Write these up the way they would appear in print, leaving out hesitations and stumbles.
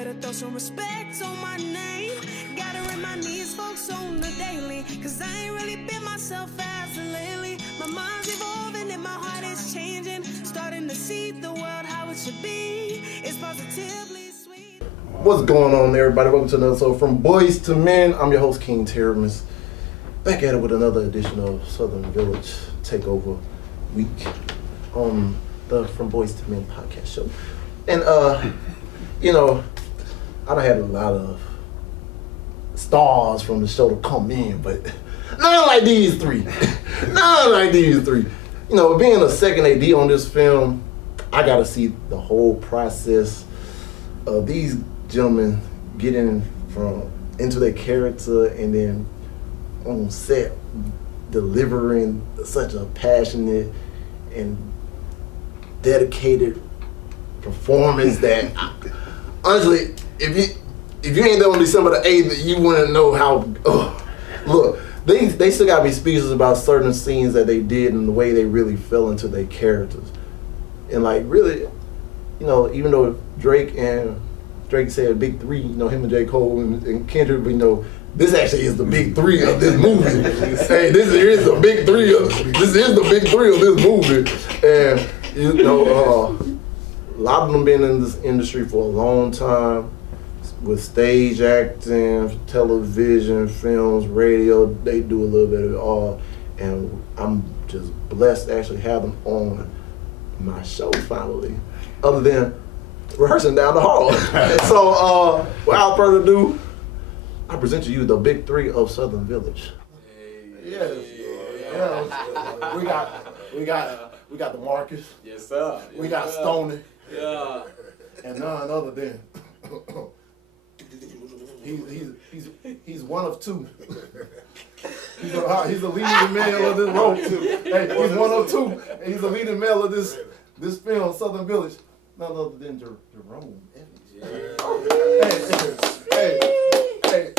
better throw some respect on my name. Gotta remind these folks on the daily, cause I ain't really been myself as of lately. My mind's evolving and my heart is changing. Starting to see the world how it should be. It's positively sweet. What's going on, everybody? Welcome to another episode from Boyz to Men. I'm your host, King Jerome. Back at it with another edition of Southern Village Takeover Week on the From Boyz to Men podcast show. And, you know, I done had a lot of stars from the show to come in, but none like these three. None like these three. You know, being a second AD on this film, I got to see the whole process of these gentlemen getting into their character and then on set delivering such a passionate and dedicated performance that honestly, if you ain't there on December the 8th, you wouldn't know how. Look, they still gotta be speechless about certain scenes that they did and the way they really fell into their characters. And like really, you know, even though Drake said big three, you know, him and J. Cole and Kendrick, but you know, this actually is the big three of this movie. Hey, this is the big three of this movie. And you know, a lot of them been in this industry for a long time with stage acting, television, films, radio. They do a little bit of it all. And I'm just blessed to actually have them on my show finally, other than rehearsing down the hall. So without further ado, I present to you the big three of Southern Village. Yes. We got Demarcus. Yes, sir. We got Stony. Yeah. And none other than he's one of two. He's a leading male of this role too. Hey, he's one of two. And he's a leading male of this film, Southern Village. None other than Jerome. Yeah. Hey.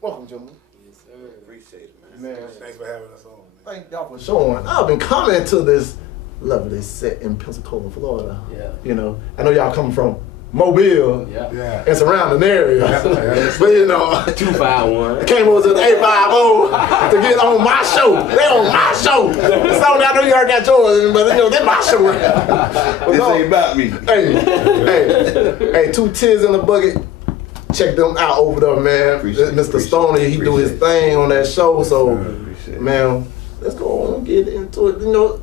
Welcome, gentlemen. Yes, sir. Appreciate it, man. Thanks for having us on, man. Thank y'all for showing. I've been coming to this lovely set in Pensacola, Florida. Yeah. You know, I know y'all coming from Mobile and surrounding area. But you know, 251. came over to the 850 to get on my show. They on my show. So I know you already got yours, but you know, they my show. This ain't about me. Hey, two tears in the bucket. Check them out over there, man. Mr. Stony, he do his thing on that show. So, man, let's go on and get into it. You know,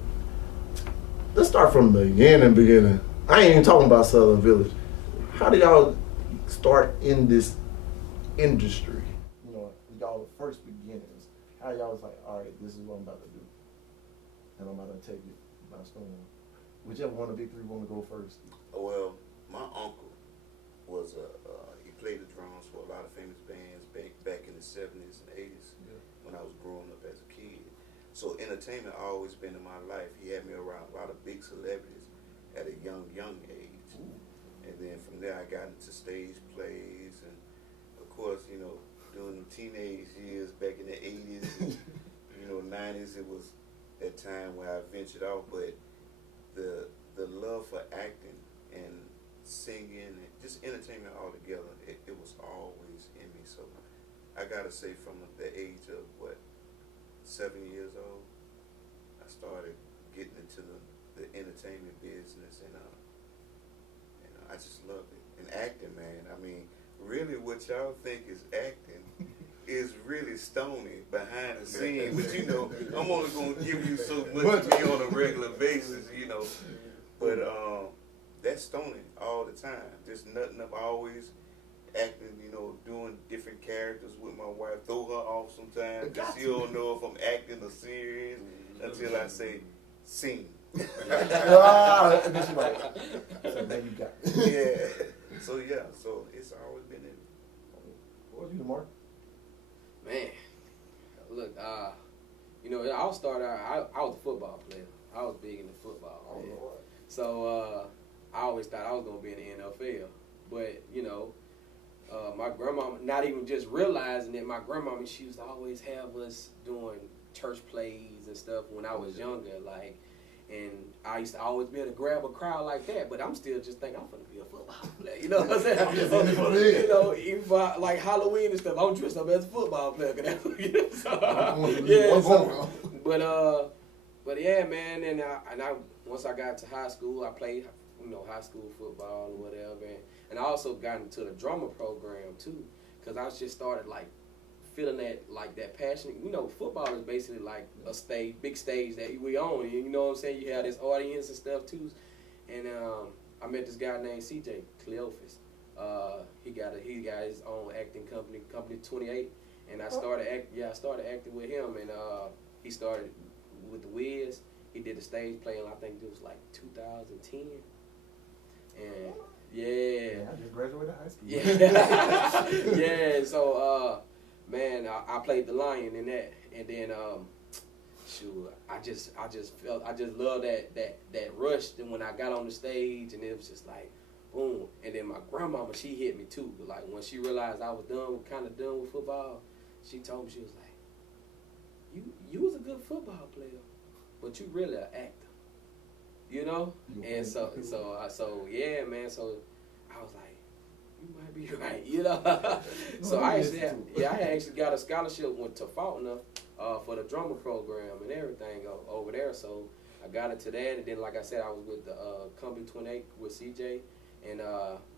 let's start from the beginning. I ain't even talking about Southern Village. How did y'all start in this industry? You know, y'all first beginnings. How y'all was like, all right, this is what I'm about to do, and I'm about to take it by storm. Whichever one of the big three want to go first. Well, my uncle was he played the drums for a lot of famous bands back in the 70s and 80s when I was growing up as a kid. So entertainment always been in my life. He had me around a lot of big celebrities at a young age. Ooh. And then from there I got into stage plays, and of course, you know, during the teenage years back in the 80s, you know, 90s, it was that time where I ventured out, but the love for acting and singing and just entertainment altogether, it was always in me. So I gotta say, from the age of 7 years old, I started getting into the entertainment business, and I just loved it. And acting, man, I mean, really what y'all think is acting is really Stony behind the scenes. But you know, I'm only gonna give you so much of me on a regular basis, you know. But that's Stony all the time. Just nothing up, always acting, you know, doing different characters with my wife. Throw her off sometimes because she don't know if I'm acting or serious until I say, scene. And then she like, so now you got it. Yeah. So it's always been in. What was you, Mark? Man, look, you know, I started out, I was a football player. I was big into football. Man. So I always thought I was going to be in the NFL. But, you know, my grandma, not even just realizing it, my grandma, she used to always have us doing church plays and stuff when I was younger. Like, And I used to always be able to grab a crowd like that, but I'm still just thinking I'm gonna be a football player. You know what I'm saying? You know, even like Halloween and stuff, I'm dressed up as a football player. But yeah, man. And I once I got to high school, I played high school football or whatever, and I also got into the drummer program too, because I just started like feeling that passion. Football is basically like a big stage that we own. And you know what I'm saying? You have this audience and stuff too. And I met this guy named CJ Cleophas. He got his own acting company 28. And I started acting with him. And he started with the Wiz. He did a stage play, and I think it was like 2010. And yeah, I just graduated high school. Yeah, yeah. So. Man, I played the lion in that, and then shoot, I just loved that rush. Then when I got on the stage, and it was just like, boom. And then my grandmama, she hit me too. Like when she realized I was kind of done with football, she told me, she was like, you was a good football player, but you really an actor, And so yeah, man. So I was like, you might be right, So I actually got a scholarship to Faulkner for the drummer program and everything over there. So I got into that, and then like I said, I was with the Company 28 with CJ and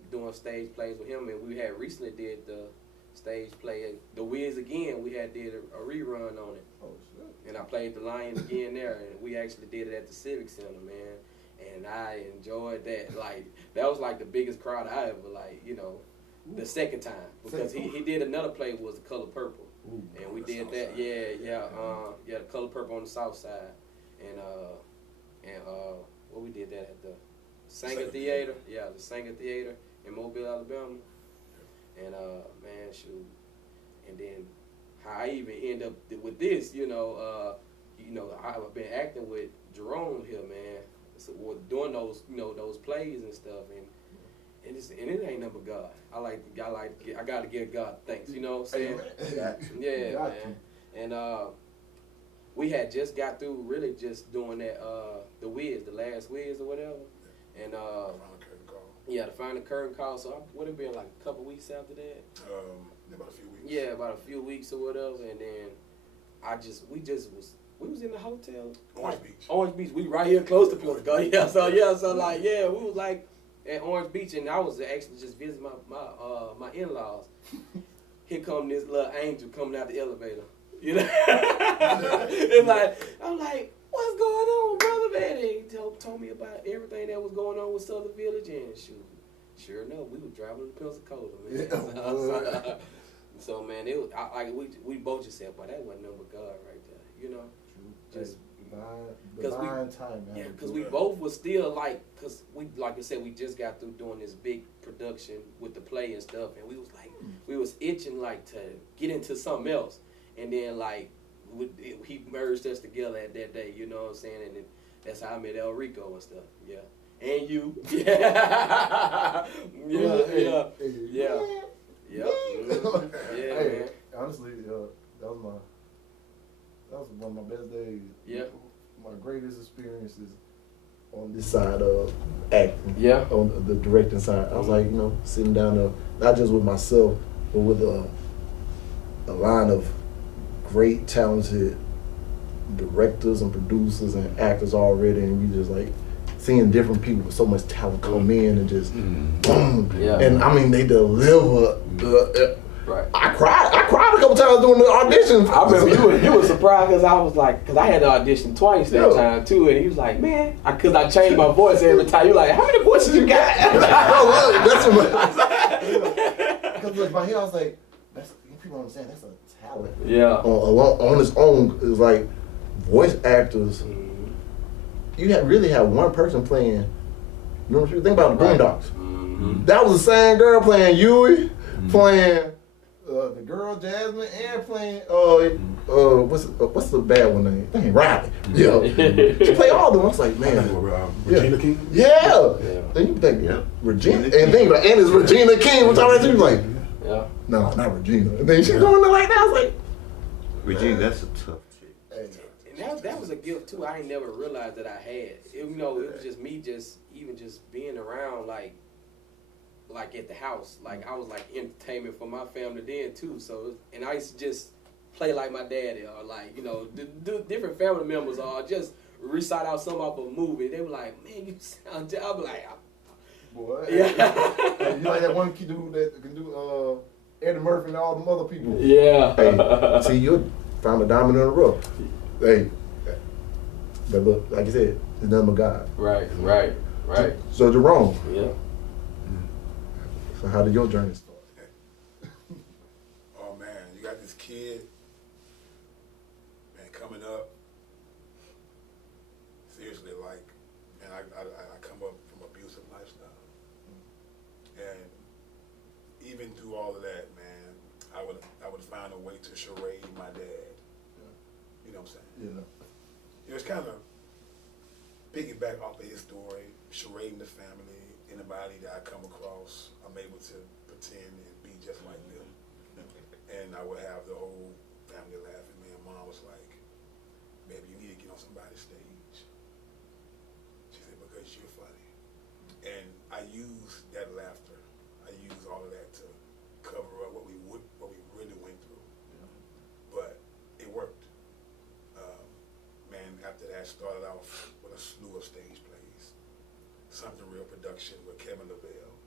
doing stage plays with him. And we had recently did the stage play The Wiz again. We had did a rerun on it. Oh shit! And I played the Lion again there, and we actually did it at the Civic Center, man. And I enjoyed that. Like, that was like the biggest crowd I ever, the second time. Because he did another play was The Color Purple. Ooh, and we did that, The Color Purple on the south side. And what we did that at the Sanger Theater. Yeah, the Sanger Theater in Mobile, Alabama. And, man, shoot. And then how I even end up with this, I've been acting with Jerome here, man. So doing those, those plays and stuff, and it ain't nothing but God. I gotta give God thanks. You know what I'm saying? Yeah, man. And we had just got through really just doing that the Wiz, the last Wiz or whatever, and the final curtain call. So would it been like a couple weeks after that? About a few weeks. Yeah, about a few weeks or whatever, and then we was in the hotel. Orange Beach. We right here close to Pilsco. We was like at Orange Beach, and I was actually just visiting my in-laws. Here come this little angel coming out the elevator. It's like, I'm like, what's going on, brother, man? And he told me about everything that was going on with Southern Village, and shoot, sure enough, we was driving to Pensacola, man. So man, it was we both just said, boy, that wasn't nothing but God right there, Just divine time, man. Yeah, because we both was still because like I said, we just got through doing this big production with the play and stuff, and we was we was itching to get into something else, and then he merged us together at that day, you know what I'm saying, and then that's how I met El Rico and stuff, yeah, and you, yeah, Hey, honestly, that was one of my best days. Yeah. My greatest experiences on this side of acting. Yeah. On the directing side. I was like, sitting down there, not just with myself, but with a line of great, talented directors and producers and actors already, and you just seeing different people with so much talent come in and just boom. Yeah. And I mean, they deliver. Right. I cried a couple times during the audition. I remember you were surprised because I had to audition twice that time too, and he was like, man, because I changed my voice every time. You're like, how many voices you got? That's because in my head I was like, people understand that's a talent. Yeah. On its own, it's like voice actors. You really have one person playing. Think about the Boondocks. Mm-hmm. That was the same girl playing Huey, playing the girl Jasmine, and playing what's the bad one name? Dang, Riley. Yeah, she played all of them. I was like, man, Regina King. Yeah. Then you think, Regina, and then and it's Regina King. Which I was like, no, not Regina. And then she's going there like that. I was like, Regina, that's a tough chick. And That was a gift too. I ain't never realized that I had. It was just me, even being around like at the house. Like I was like entertainment for my family then too. So and I used to just play like my daddy or like do different family members or just recite out something off a movie. They were like, man, you sound. I'm like, boy. Yeah. Hey, you like that one kid dude that can do Eddie Murphy and all them other people. Yeah. Hey, see, you found a diamond in the rough. Hey, but look, like you said, it's nothing but God. Right. So Jerome. Yeah. So how did your journey start? Oh man, you got this kid, man, coming up. Seriously, like, man, I come up from abusive lifestyle, and even through all of that, man, I would find a way to charade my dad. You know what I'm saying? Yeah. It was kind of piggyback off of his story, charading the family. Anybody that I come across, I'm able to pretend and be just like them. And I would have the whole family laughing. Man, Mom was like, baby, you need to get on somebody's stage. She said, because you're funny. And I use that laughter. I use all of that to cover up what we really went through. Yeah. But it worked. Man, after that, started off with a slew of stage plays. Something Real production with Kevin LaVelle.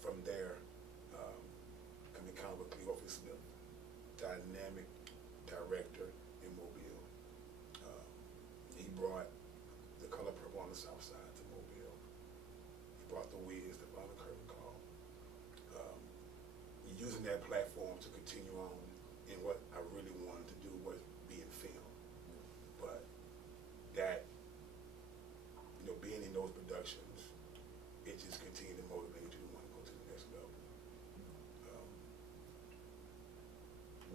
From there, I became with Cleophas Smith, dynamic director in Mobile. He brought The Color Purple on the South Side to Mobile. He brought The Wiz, the Father Curtain Call. Using that platform to continue on in what I really wanted to do was be in film. But that, being in those productions, it just continued to motivate you to want to go to the next level.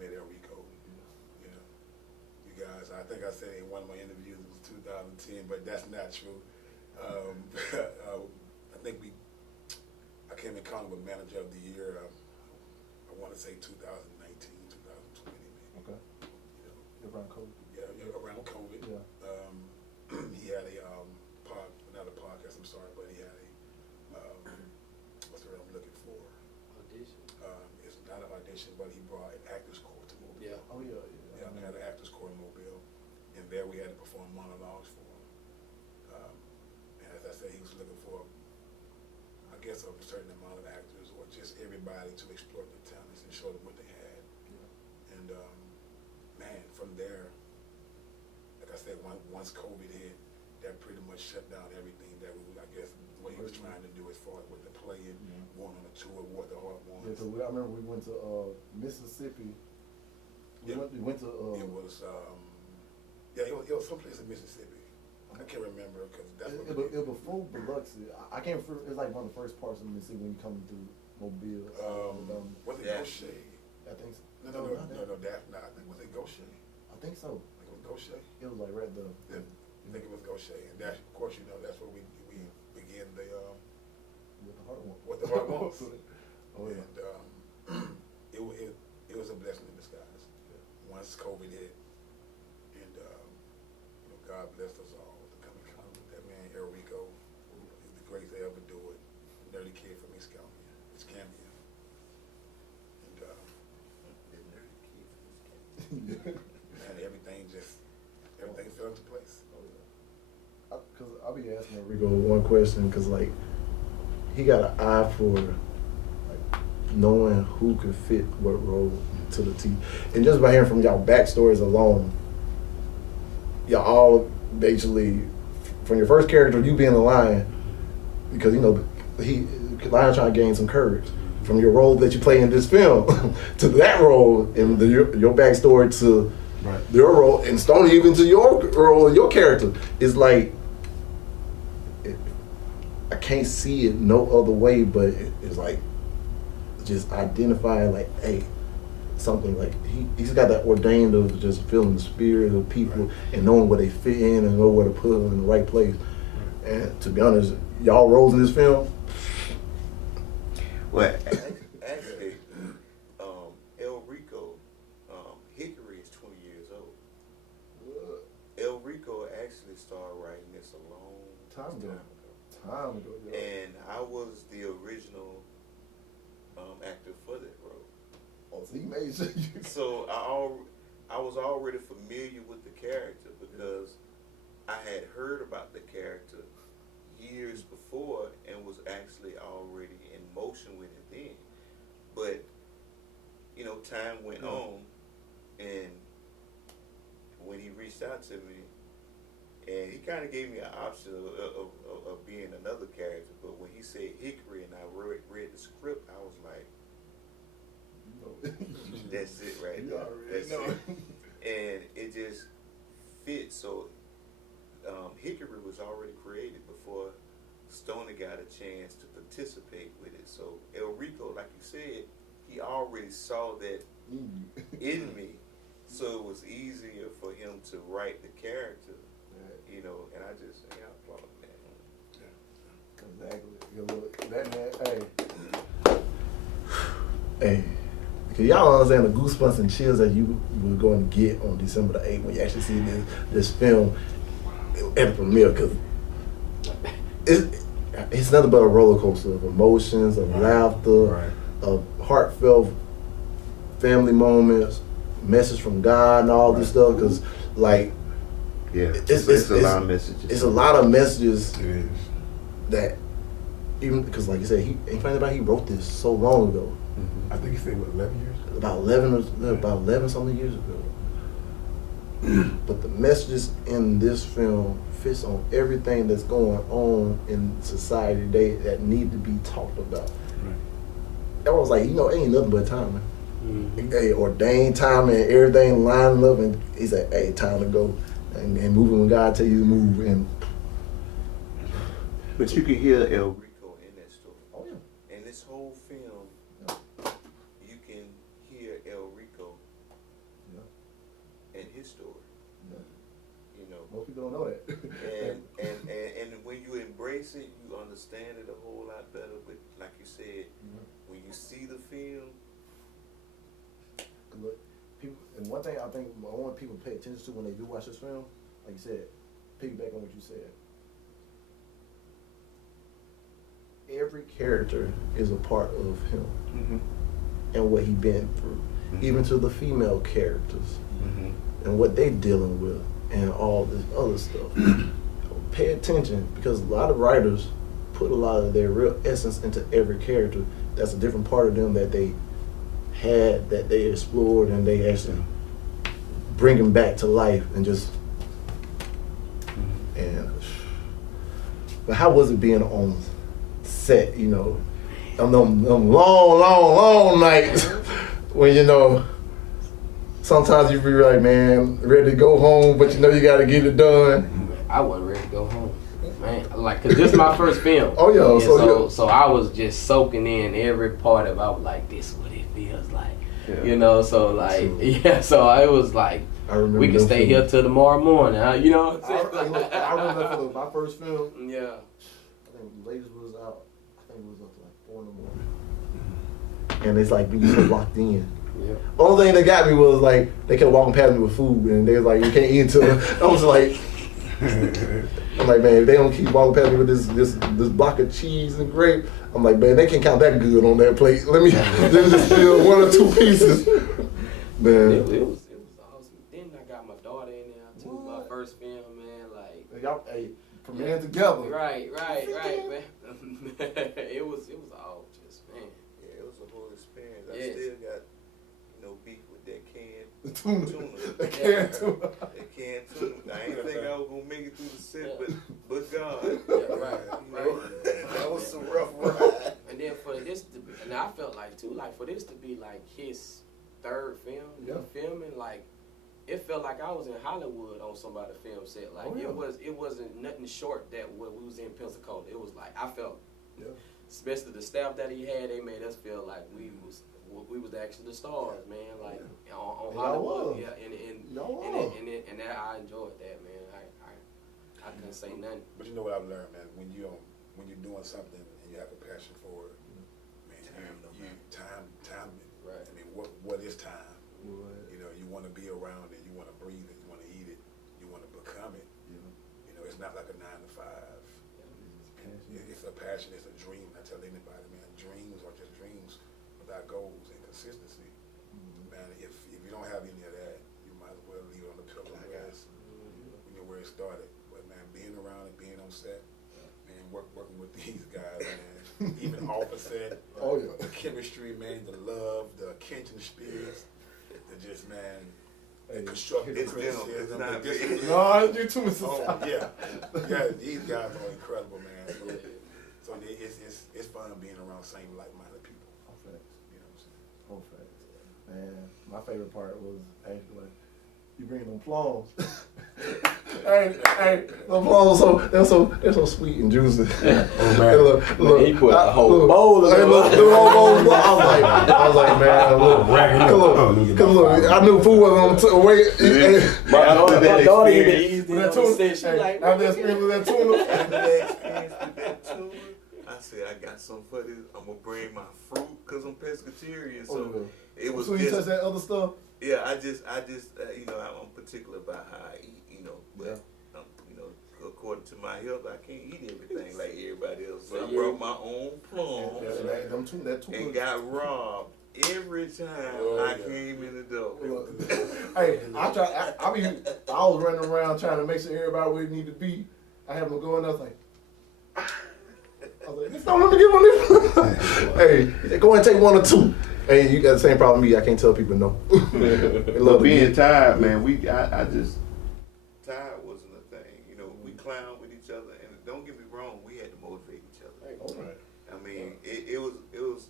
Met Enrico, you guys, I think I said in one of my interviews it was 2010, but that's not true. I think I came in contact with Manager of the Year, I want to say 2019, 2020 maybe. Okay. Around COVID. Yeah, around COVID. Yeah. He had not a podcast, I'm sorry, but he had what's the word I'm looking for? Audition. It's not an audition, but he brought an actors corps to Mobile. Yeah. Oh yeah. Yeah, we had an actors corps in Mobile, and there we had to perform monologues for him. And as I said, he was looking for, I guess, a certain amount of actors or just everybody to exploit their talents and show them what they had. Yeah. And man, from there, like I said, once COVID hit, that pretty much shut down everything that I guess, what he was trying to do as far as with the playing, going on a tour, what the heart wants. Yeah, I remember we went to Mississippi. We went to. It was, it was someplace in Mississippi. I can't remember because that's what It was before Biloxi. I can't remember. It was like one of the first parts of Mississippi when you come through Mobile. was it Goshen? I think so. No, that's not. I think was it Goshen? I think so. It was Goshen. It was like right there. Yeah, I think it was Goshen, and that, of course, that's where we began the What the heart wants. what the heart wants. Oh yeah. And it was a blessing in disguise. Once COVID hit, and God blessed us all to come in contact with that man Enrico, who is the greatest to ever do it. Nerdy kid from Escambia. And everything fell into place. Because I'll be asking Enrico one question, because like he got an eye for like knowing who could fit what role to the T. And just by hearing from y'all backstories alone, y'all all basically, from your first character, you being a lion, because Lion trying to gain some courage. From your role that you play in this film to that role and your backstory to your role, and Stony even to your role and your character, is like, I can't see it no other way, but it's like just identifying like, hey, something like he's got that ordained of just feeling the spirit of people and knowing where they fit in and know where to put them in the right place. And to be honest, y'all roles in this film. Well, actually, El Rico, Hickory is 20 years old. made sure you. So I was already familiar with the character because I had heard about the character years before and was actually already in motion with it then. But you know, time went on, and when he reached out to me, and he kind of gave me an option of being another character, but when he said Hickory and I read the script, I was like, that's it right there. That's it. And it just fits. So Hickory was already created before Stony got a chance to participate with it. So El Rico, like you said, he already saw that in me. So it was easier for him to write the character, you know, and I just, I applaud that. Exactly. That man, hey. Cause y'all understand the goosebumps and chills that you were going to get on December the 8th when you actually see this film at the premiere. Cause it's nothing but a roller coaster of emotions, of laughter, of heartfelt family moments, message from God, and all this stuff. Cause like, it's a lot of messages. It's a lot of messages that even because, like you said, he wrote this so long ago. I think he said, what, 11 years? About 11 something years ago. But the messages in this film fits on everything that's going on in society today that need to be talked about. Right. That was like, you know, ain't nothing but time. Hey, ordained time and everything lining up, and he said, hey, time to go and moving when God tell you to move. And but you can hear El Rico in that story. Oh yeah. In this whole film, you can hear El Rico in his story. You know, most people don't know that. and when you embrace it, you understand it a whole lot better. But like you said, when you see the film, look, people, and one thing I think I want people to pay attention to when they do watch this film, like you said, piggyback on what you said. Every character is a part of him and what he been through, even to the female characters and what they dealing with and all this other stuff. Pay attention because a lot of writers put a lot of their real essence into every character. That's a different part of them that they had, that they explored, and they actually bring them back to life and just. And but how was it being on set? You know, on them long nights when you know. Sometimes you be like, man, ready to go home, but you know you got to get it done. I wasn't ready to go home, man. Like, cause this is my first film. Oh yeah, so I was just soaking in every part of. I was like, this is what it feels like, you know. So like, So I was like, we can stay here till tomorrow morning. You know what I'm saying? I remember for my first film. Yeah. I think the latest was out. I think it was up to like 4 in the morning, and it's like we so locked in. Yeah. Only thing that got me was like they kept walking past me with food, and they was like, "You can't eat until." I was like, "I'm like, man, if they don't keep walking past me with this block of cheese and grape, I'm like, man, they can't count that good on that plate. Let me just steal 1 or 2 pieces." Man, it was awesome. Then I got my daughter in there too. My first film, man. Like y'all, premiering together. Right, man. it was all just, man. Yeah, it was a whole experience. I still got beef with that canned tuna. The canned tuna. That canned tuna. I ain't think I was gonna make it through the set, but God. Yeah, right. That was some rough ride. And then for this to be, and I felt like too, like for this to be like his 3rd film, filming, like it felt like I was in Hollywood on somebody's film set. Like it wasn't nothing short that when we was in Pensacola. It was like I felt, especially the staff that he had, they made us feel like we was actually the stars, man. Like on Hollywood, and that I enjoyed that, man. I couldn't say nothing. But you know what I've learned, man. When you're doing something and you have a passion for it, man, time. Right. I mean, what is time? Right. You know, you want to be around it. You want to breathe it. You want to eat it. You want to become it. You know, it's not like a 9 to 5. It's a passion. It's a dream. I tell anybody, man, dreams are just dreams without goals and consistency. man, if you don't have any of that, you might as well leave it on the pillow where it started. But man, being around and being on set, man, working with these guys, man, even off the set, the chemistry, man, the love, the kindred spirits, the just, man, the constructive criticism. No, you too much. Yeah, these guys are incredible, man. So it's fun being around same like-minded people. Oh, facts. You know what I'm saying? Oh, facts. Man, my favorite part was actually like, you bring them plums. hey, the plums, they're so sweet and juicy. Oh man, look, he put a whole bowl of them. I was like, man, look, look, I knew food wasn't on the way. My daughter After that experience with that tuna. I said, I got some for this. I'm gonna bring my fruit because I'm pescatarian. So it was. So you touch that other stuff? Yeah, I just, you know, I'm particular about how I eat. You know, but you know, according to my health, I can't eat everything like everybody else. So I brought my own plums and got robbed every time I came in the door. Hey, I was running around trying to make sure everybody where it need to be. I had them go in there like, I was like, don't let me get one of these. Hey, go and take one or two. Hey, you got the same problem with me. I can't tell people no. But being tired, man, I just tired wasn't a thing. You know, we clown with each other, and don't get me wrong, we had to motivate each other. All right. I mean, it was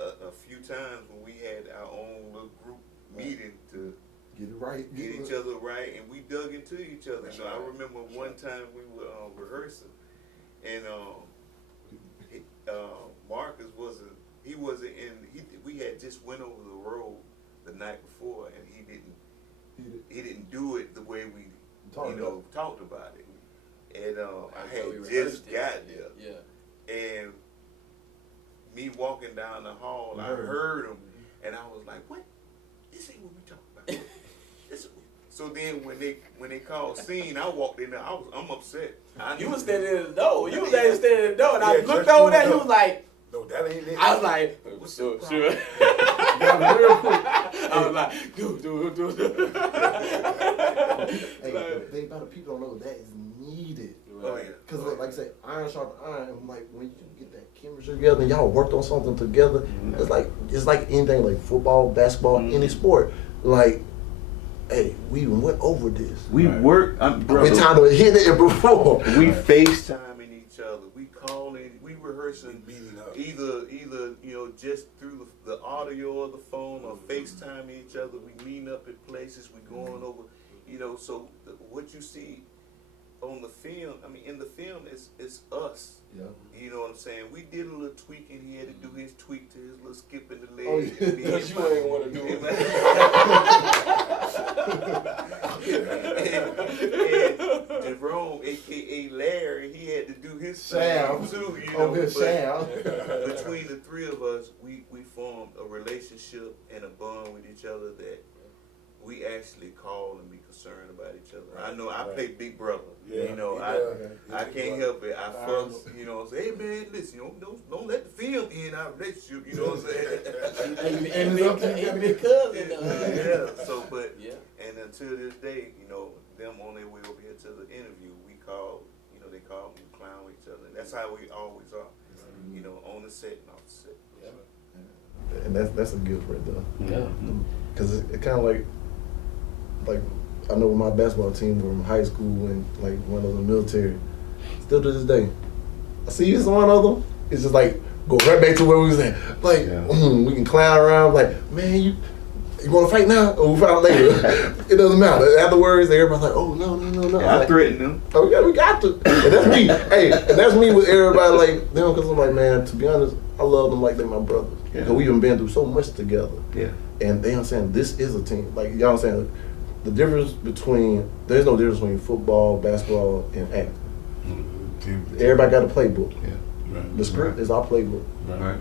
a few times when we had our own little group meeting to get it right, get each other right, and we dug into each other. You know, I remember one time we were rehearsing, and Marcus wasn't we had just went over the road the night before, and he didn't do it the way we talked about it. And I had just gotten there. Yeah. And me walking down the hall, I heard him, and I was like, "What? This ain't what we talking about." So then when they called scene, I walked in there. I'm upset. You was standing in the door. You was standing in the door, and I looked over there. He was like, "No, that ain't it." I was like, "What's up, sure?" Real quick. I was like, "Do." Hey, the thing about it, people don't know that is needed. Because like I said, iron sharp iron. And like when you get that chemistry together and y'all worked on something together, it's like anything, like football, basketball, any sport. Like, hey, we even went over this. We worked. We time to hit it before. We FaceTiming each other. We calling. We rehearsing. Either you know, just through the audio or the phone, or FaceTiming each other. We meeting up at places. We going over. You know, so what you see on the film, I mean, in the film, it's us. Yeah. You know what I'm saying? We did a little tweaking. He had to do his tweak to his little skip in the leg. Because you ain't want to do it. And Jerome, a.k.a. Larry, he had to do his Sam too. You know, Sam. Between the three of us, we formed a relationship and a bond with each other that we actually call and be concerned about each other. Right, I know I play big brother. Yeah, you know, I can't help it. I fuss, you know, say, hey man, listen, don't let the film end our relationship, you know what I'm saying? and big cousin. And until this day, you know, them on their way over here to the interview, they call me clown with each other. That's how we always are. You know, on the set and off the set. Yeah. And that's a gift right there. Yeah. Because it kind of like I know my basketball team from high school and like one of the military. Still to this day, I see you as one of them. It's just like go right back to where we was at. Like we can clown around. Like, man, you want to fight now or we fight later? It doesn't matter. Afterwards, everybody's like, oh no. Yeah, I like, threatened them. Oh yeah, we got to. And that's me. Hey, and that's me with everybody like them. Because I'm like, man, to be honest, I love them like they're my brothers. Yeah. Because we even been through so much together. Yeah. And they understand this is a team. Like y'all saying, the difference between there's no difference between football, basketball, and acting. Everybody got a playbook. Yeah. Right. The script is our playbook. Right.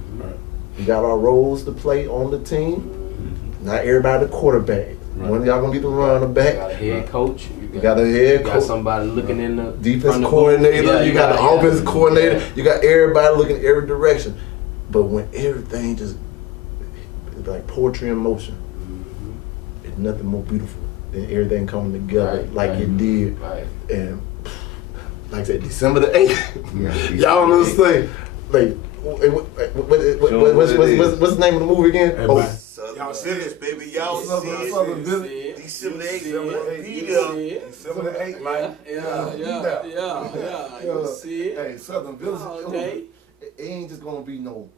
We got our roles to play on the team. Not everybody the quarterback. Right. One of y'all gonna be the running back. You got a head coach. You got a head coach. You got somebody looking in the defense coordinator. Yeah, you got the offense coordinator. You got everybody looking every direction. But when everything just like poetry in motion, nothing more beautiful than everything coming together it did. Right. And like I said, December the 8th. Y'all know this thing. Like, what's the name of the movie again? Y'all see this, baby. Y'all see it. Southern Visit. December the 8th. December the 8th. Yeah. You see it. Hey, Southern Visit. Okay. It ain't just gonna be no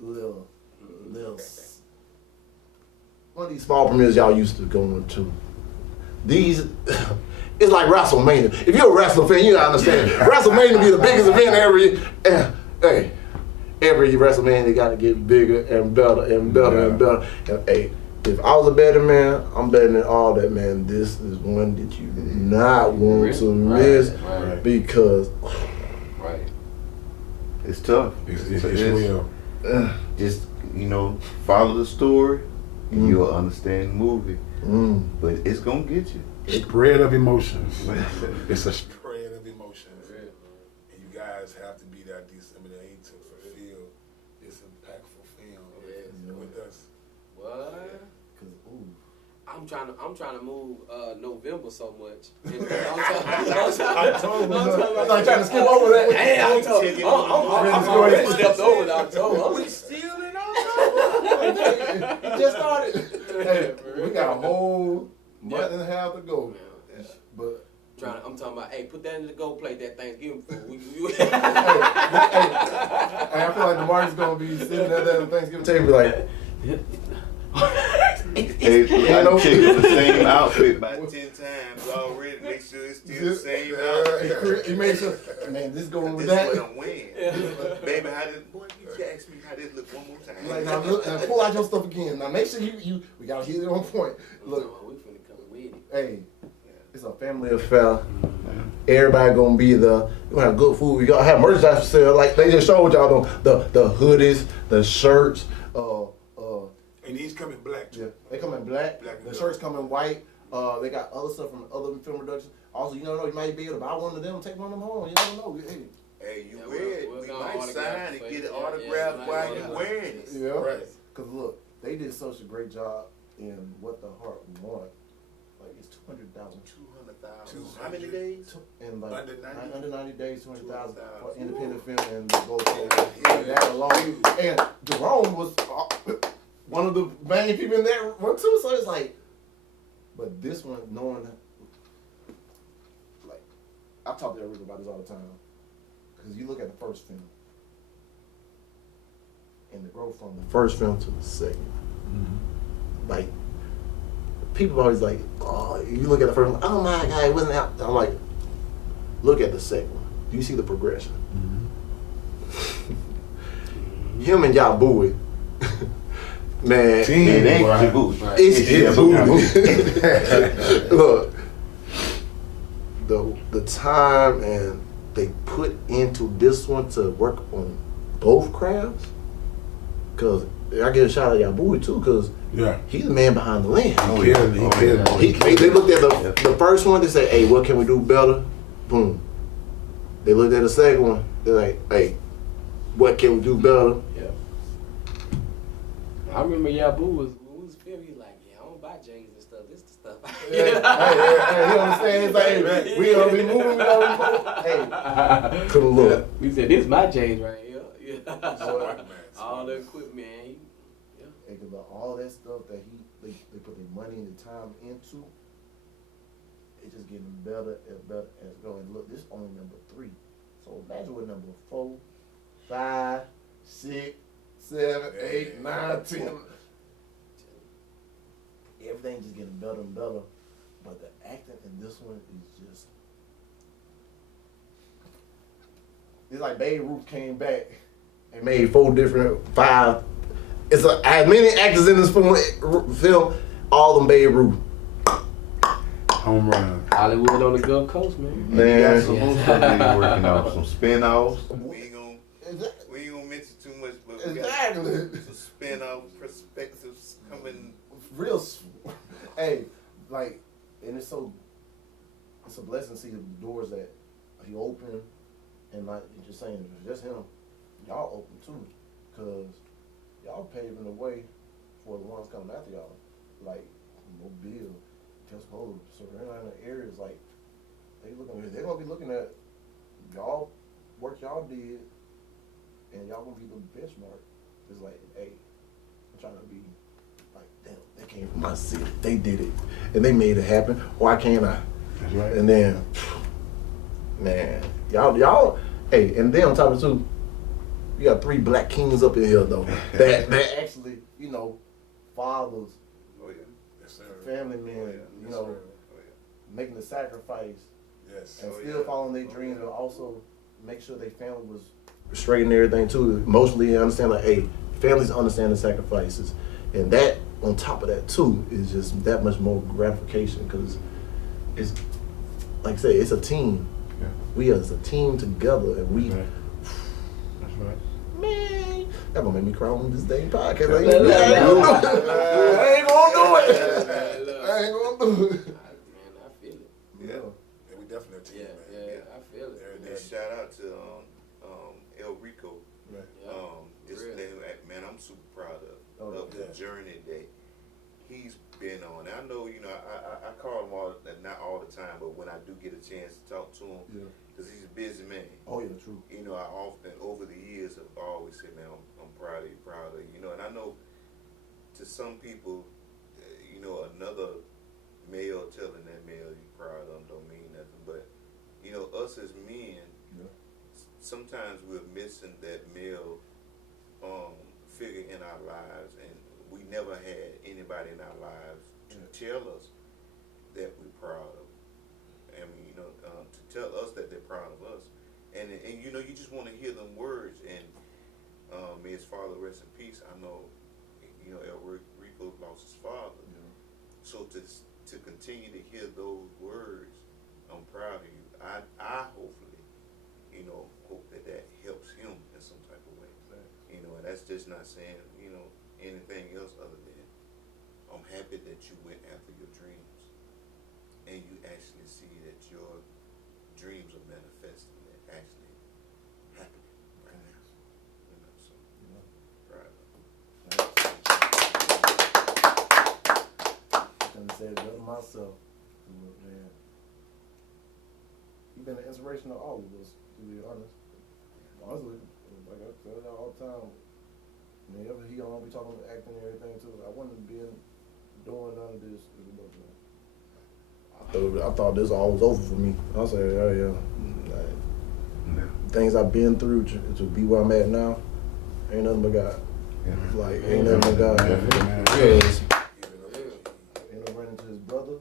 little. One of these small premieres y'all used to going to. These, it's like WrestleMania. If you're a wrestling fan, you gotta understand. WrestleMania be the biggest event every. Hey, every WrestleMania they gotta get bigger and better and better and better. And hey, if I was a betting man, I'm betting all that, man. This is one that you do not want to miss because. Right. It's tough. It's real. Just follow the story, and you'll understand the movie. But it's gonna get you. Spread of emotions. It's a spread of emotions. And you guys have to be there December the 8th to fulfill this impactful film with us. What? I'm trying to move November so much. I'm trying to skip over that. Hey, I'm already stepped over October. I'm still in October. It just started. Hey, we got a whole month and a half to go. But I'm talking about, hey, put that in the go plate, that Thanksgiving food. hey, I feel like Demarcus gonna be sitting at that Thanksgiving table like. Hey, I check the same outfit about 10 times already. Make sure it's still the same outfit. He made sure, man, this going with This that. is what I'm winning. Baby, boy, you ask me how this look one more time. Like, now, look, now pull out your stuff again. Now make sure we gotta hit it on point. Look, we finna come with it. hey, it's a family affair. Everybody gonna be there. You gonna have good food. We gonna have merchandise for sale. Like they just showed y'all the hoodies, the shirts. And these come in black too. Yeah, they come in black. Black and The gold. shirts come in white. They got other stuff from other film productions. Also, you never know, you might be able to buy one of them and take one of them home. You never know. Hey, you Yeah, wear it. we're We gonna might autograph sign and for get you. it Yeah, autographed yeah, while yeah. you're wearing it. Yeah. Right. Cause look, they did such a great job in what the heart want. Like it's 200,000. 200,000. How many days? And like Under 90? under 90 days, 200,000 for 200,000. independent film and the gold that alone. And Jerome was one of the main people in that work too. So it's like, but this one, knowing, like, I talk to Eric about this all the time. Because you look at the first film, and the growth from the first film to the second. Like, people always like, oh, you look at the first one, oh my God, it wasn't out. I'm like, look at the second one. Do you see the progression? Him and Yabu, man, it ain't Djibouti. it's Djibouti. Look, the time and they put into this one to work on both crafts, because I give a shout out to Yabu too, because he's the man behind the lens. They looked at the first one, they said, hey, what can we do better? Boom. They looked at the second one, they're like, hey, what can we do better? Yeah. I remember Yabu was filming, he like, yeah, I don't buy James and stuff. This is the stuff. Hey, you understand? It's like, hey, we gonna be moving, we gonna be moving. Hey, couldn't look. We said, this is my James right here. Yeah. All the equipment, man. Yeah. And all that stuff that they put their money and their time into, it's just getting better and better as it goes. And look, this is only number 3. So imagine what number 4, 5, 6, 7, 8, 9, 10. Everything just getting better and better. But the acting in this one is just, it's like Babe Ruth came back and made 5. It's as many actors in this film, all them Babe Ruth. Home run. Hollywood on the Gulf Coast, man. Man, got some more stuff they working on, some spin-offs. We ain't gonna mention too much, but we Exactly. got some spin-off perspectives coming. Real, hey, like, and it's a blessing to see the doors that he opened, and like you're just saying, if it's just him, y'all open too, cause y'all paving the way for the ones coming after y'all. Like Mobile, Tuscaloosa, surrounding areas, like, they're gonna be looking at y'all work y'all did, and y'all gonna be the benchmark. It's like, hey, I'm trying to be like, damn, they came from my city, they did it, and they made it happen. Why can't I? That's right. And then, man, y'all, hey, and then on top of it too, you got 3 black kings up in here though. that actually, you know, fathers, Oh yeah. Yes, sir. family men, Oh, yeah. you Yes, know, sir. Oh yeah. making the sacrifice Yes. and Oh, still yeah. following their Oh, dreams, yeah. but also make sure their family was straight and everything too. Emotionally, understand like, hey, families understand the sacrifices, and that on top of that too is just that much more gratification because it's like I say, it's a team. Yeah. We as a team together, and we. That's right. That's right. Man, that gonna make me cry on this dang podcast. Look, I ain't gonna do it. Look. I ain't gonna do it. Man, I feel it. Yeah. Yeah, we definitely a team, Yeah, man. yeah, I feel it. Every And day. shout out to El Rico. Right. Yeah. This Real. name, man, I'm super proud of yeah. the journey that he's been on. I know, you know, I call him not all the time, but when I do get a chance to talk to him, Yeah. because he's a busy man. Oh yeah, true. You know, I often over the years have always said, man, I'm proud of you, you know. And I know to some people, you know, another male telling that male you proud of him don't mean nothing. But you know, us as men, Yeah. sometimes we're missing that male figure in our lives, and we never had anybody in our lives to tell us that we're proud of. I mean, you know, to tell us that they're proud of us, and you know, you just want to hear them words. And may his father rest in peace. I know, you know, El Rico lost his father, so to continue to hear those words, I'm proud of you. I hopefully, you know, hope that helps him in some type of way. You know, and that's just not saying, you know, anything else other than I'm happy that you went after your dreams and you actually see that your dreams are manifesting and actually happening right now. You know, so proud of you. I couldn't say it better myself. Man. You've been an inspiration to all of us, to be honest. Honestly, like I tell y'all all the time, whenever he gonna be talking about acting and everything too, I wouldn't have been doing none of this if it wasn't. I thought this all was over for me. I said, oh yeah. Like, things I've been through to be where I'm at now, ain't nothing but God. Yeah. Like, ain't nothing but God. Definitely, man. Because Even though and I ran into his brother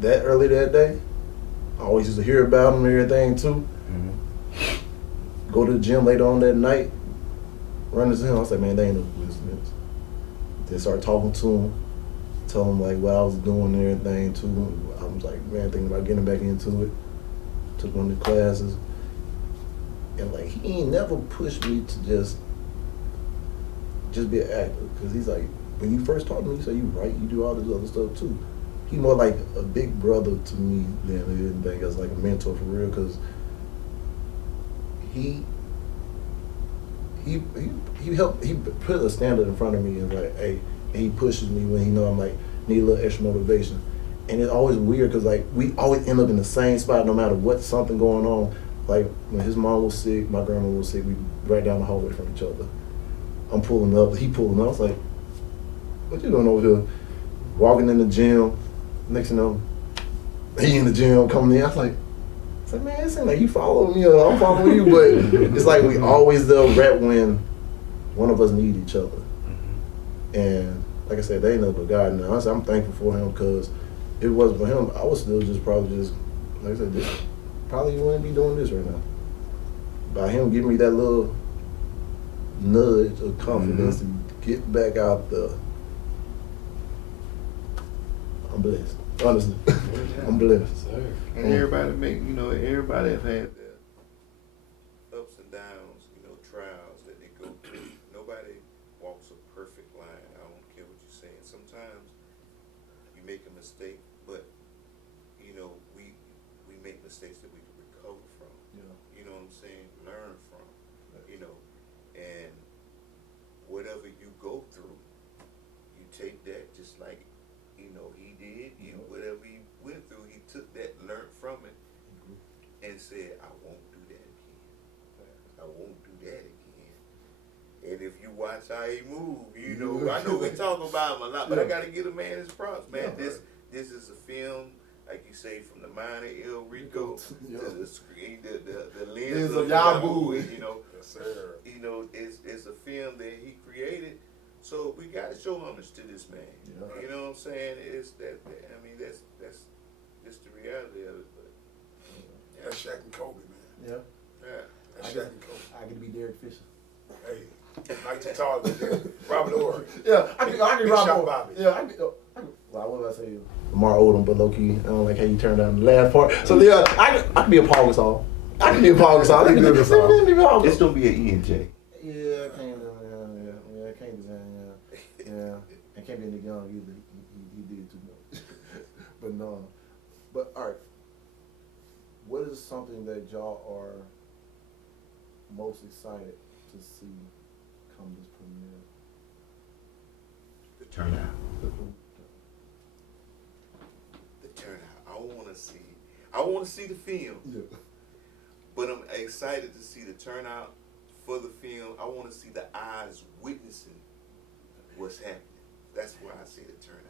that early that day. I always used to hear about him and everything too. Go to the gym later on that night, run into him. I said, man, they ain't no coincidence. Then start talking to him, tell him like what I was doing and everything too. I was like, man, thinking about getting back into it. Took one of the classes. And like, he ain't never pushed me to just be an actor. Cause he's like, when you first talked to me, you say you write, you do all this other stuff too. He more like a big brother to me than anything else, like a mentor for real. Cause he helped, he put a standard in front of me and like, hey, and he pushes me when he know I'm like, need a little extra motivation. And it's always weird because like, we always end up in the same spot no matter what, something going on. Like when his mom was sick, my grandma was sick, we right down the hallway from each other. I'm pulling up, he pulling up. I was like, what you doing over here? Walking in the gym, next thing you know, he in the gym coming in. I was like, man, it seems like you following me or I'm following you, but it's like we always there right when one of us need each other. And like I said, they ain't nothing but God now. I'm thankful for him because if it wasn't for him, I would still probably like I said, probably wouldn't be doing this right now. By him giving me that little nudge of confidence to get back out there, I'm blessed. Honestly, I'm blessed. And everybody have had The ups and downs, you know, trials that they go through. Nobody walks a perfect line. I don't care what you say. And sometimes you make a mistake, but you know, we make mistakes that we can recover from. Yeah. You know what I'm saying? Learn from. You know, and whatever you go through, you take that just like, you know, he watch how he move. You know, I know we talk about him a lot, but I gotta give a man his props, man. This is a film, like you say, from the mind of El Rico to the screen, the lens of Yabu. You know, Yes, sir. you know, it's a film that he created. So we gotta show homage to this man. Yeah. You know what I'm saying? It's that. I mean, that's just the reality of it. But That's Shaq and Kobe, man. Yeah. yeah. That's Shaq and Kobe. I get to be Derek Fisher. Hey, like to talk to Robert Ory. Yeah, I can Big rock shot more. Bobby. Yeah, well, what did I say? Lamar Odom, but low-key, I don't like how you turned down the last part. So yeah, I can be a Paul Gasol. I can be a Paul Gasol. I can do this. It's gonna be an E and J. Yeah, I can't do it. Yeah, I can't do that. Yeah. I can't be Nick Young either. He did too much. But no. But all right. What is something that y'all are most excited to see come this premiere? The turnout. The turnout. I want to see the film, Yeah. but I'm excited to see the turnout for the film. I want to see the eyes witnessing what's happening. That's where I see the turnout.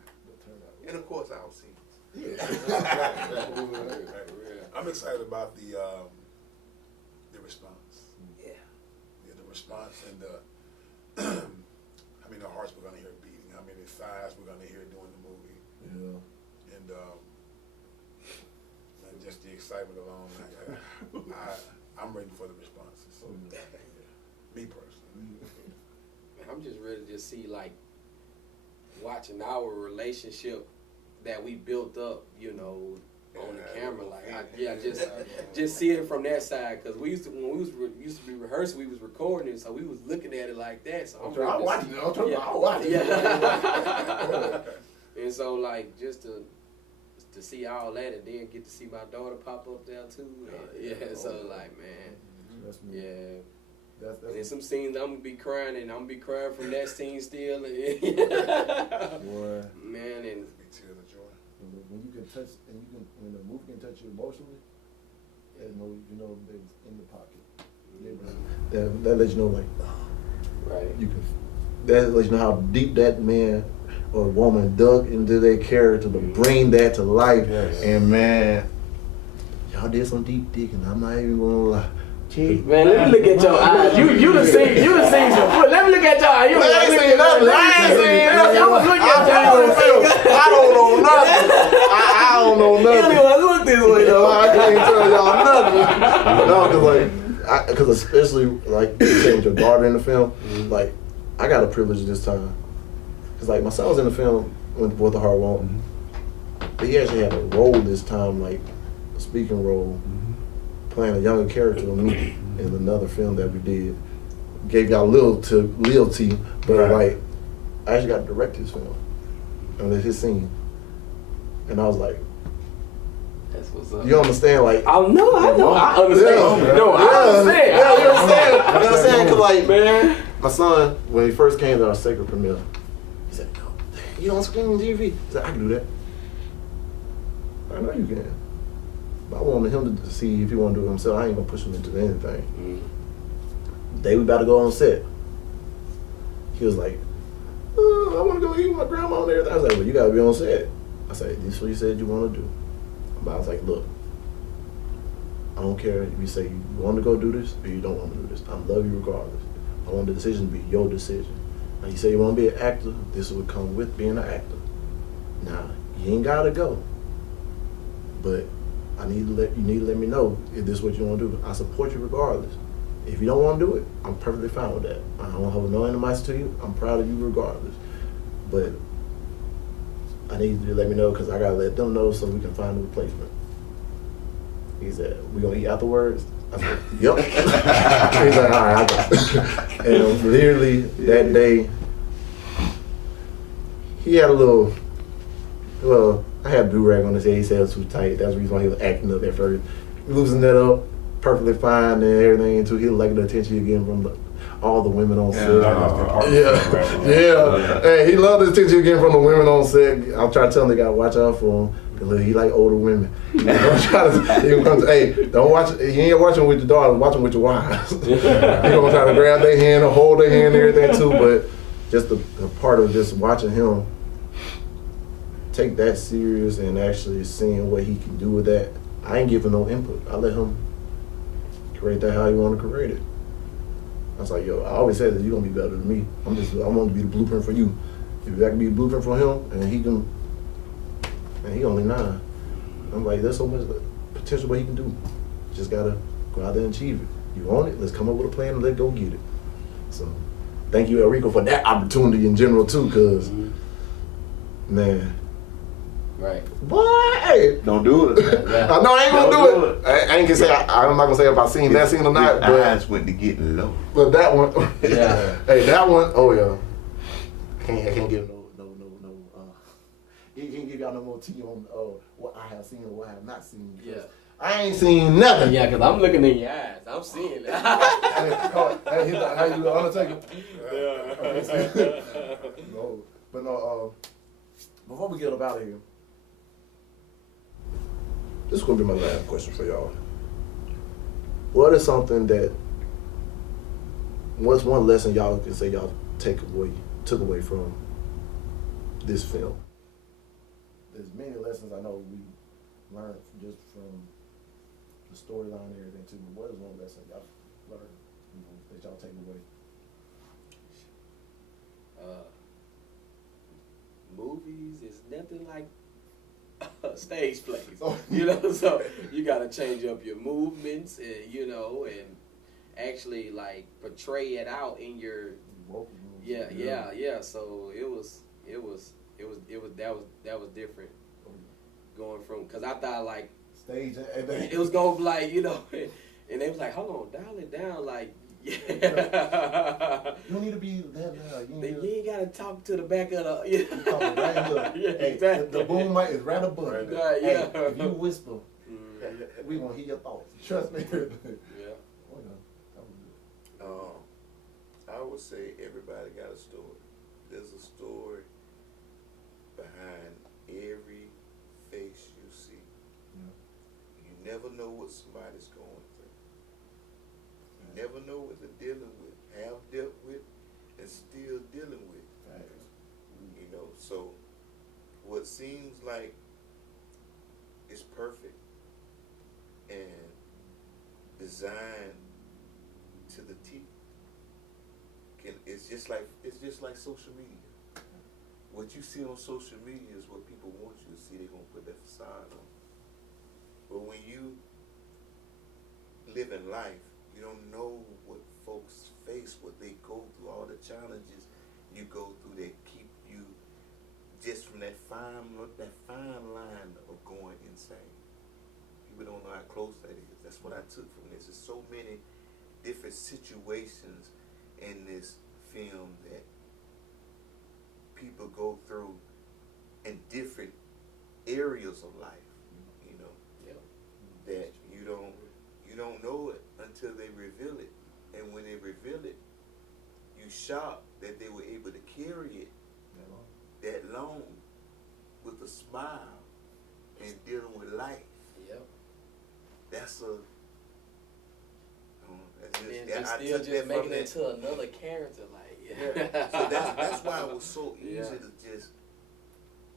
And of course, I'll see it. I'm excited about the response. Yeah. Yeah, the response and the how many hearts we're gonna hear beating, how many thighs we're gonna hear during the movie, Yeah. and just the excitement alone. I'm ready for the responses. So, me personally. I'm just ready to just see, like, watching our relationship that we built up, you know, on the camera. Like, just see it from that side. Because when we used to be rehearsing, we was recording it, so we was looking at it like that. So I'll watch it. Yeah. And so, like, just to see all that, and then get to see my daughter pop up there too. So like, man, That's me. yeah. That's And there's some scenes I'm gonna be crying, and I'm gonna be crying from that scene still. boy. Man, and Big tears of joy. When you can touch, when the movie can touch you emotionally, you know they was in the pocket. That lets you know, like, right. you can. That lets you know how deep that man or woman dug into their character to bring that to life. Yes. And man, y'all did some deep digging. I'm not even gonna lie. Man, let me look at your eyes. You done seen some foot. Let me look at your eyes. You I ain't seen nothing. I don't know nothing. I don't know nothing. You don't even look this way, though. I can't tell y'all nothing. No, because especially like you said with your daughter in the film, like I got a privilege this time. Cause like my son was in the film with the Heart Won't, but he actually had a role this time, like a speaking role, playing a younger character than me in another film that we did. Gave y'all a little T, but like I actually got to direct his film, and it's his scene, and I was like, That's what's up. you understand? Like, I know. I understand. Yeah. No, I understand. Yeah, you understand? You know what I'm saying? Cause like, Man. my son, when he first came to our sacred premiere, he said, "No, you don't screen on TV." He said, "I can do that." I know you can. But I wanted him to see if he want to do it himself. I ain't gonna push him into anything. The day we about to go on set, he was like, I want to go eat with my grandma and everything. I was like, well, you gotta be on set. I said, this is what you said you want to do. But I was like, look, I don't care if you say you want to go do this or you don't want to do this. I love you regardless. I want the decision to be your decision. Now you say you want to be an actor, this would come with being an actor. Now, you ain't gotta go. But you need to let me know if this is what you want to do. I support you regardless. If you don't want to do it, I'm perfectly fine with that. I don't have no animosity to you. I'm proud of you regardless. But I need you to let me know because I gotta let them know so we can find a replacement. He said, "We gonna eat afterwards?" I said, "Yep." He's like, "All right, I got it." And literally that day, he had a little. Well, I had a do-rag on his head. He said it was too tight. That's the reason why he was acting up at first. Losing that up, perfectly fine and everything, until he liked the attention he getting from all the women on set. Yeah. Hey, he loved the attention he getting from the women on set. I'm trying to tell him they gotta watch out for him. Look, he like older women. Don't try to. He gonna come to, hey, don't watch. You ain't watching with your daughter. Watch them with your wives. He gonna try to grab their hand or hold their hand and everything too. But just the part of just watching him take that serious and actually seeing what he can do with that. I ain't giving no input. I let him create that how he want to create it. I was like, yo, I always said that you're gonna be better than me. I want to be the blueprint for you. If I can be the blueprint for him, and he can, and he only 9. I'm like, there's so much potential what he can do. Just gotta go out there and achieve it. You want it? Let's come up with a plan and let's go get it. So, thank you, Enrico, for that opportunity in general too, cause man. Right. Boy, Don't do it. I know I ain't gonna do it. I ain't gonna say. I'm not gonna say if I seen that scene or not. His eyes went to getting low. But that one, Yeah. hey, that one, oh yeah. I can't give no. He can't give y'all no more tea on what I have seen or what I have not seen. Yeah. I ain't seen nothing. Yeah, because I'm looking in your eyes. I'm seeing it. Hey, how you Undertaker? No, but no. Before we get up out of here, this is gonna be my last question for y'all. What is something that? What's one lesson y'all can say y'all took away from this film? There's many lessons I know we learned just from the storyline and everything too. But what is one lesson y'all learned, that y'all take away? Movies is nothing like stage plays. You know, so you gotta change up your movements and and actually like portray it out in your yeah. So that was different going from, because I thought like Stage it was gonna be like and they was like, hold on, dial it down, like you don't need to be that loud. you ain't gotta talk to the back of the You talking right here. Hey, exactly. the boom mic is right above. Right, Hey, yeah. if you whisper, we gonna hear your thoughts. Trust me. Yeah. I would say everybody got a story. There's a story behind every face you see. You never know what somebody's going through. You never know what they're dealing with, have dealt with, and still dealing with. So what seems like it's perfect and designed to the T, it's just like social media. What you see on social media is what people want you to see. They're gonna put that facade on. But when you live in life, you don't know what folks face, what they go through, all the challenges you go through that keep you just from that fine line of going insane. People don't know how close that is. That's what I took from this. There's so many different situations in this film that people go through in different areas of life, that you don't know it until they reveal it. And when they reveal it, you shocked that they were able to carry it that long with a smile and dealing with life. Yep. That's a And still just making it to another character, like So that's why it was so easy to just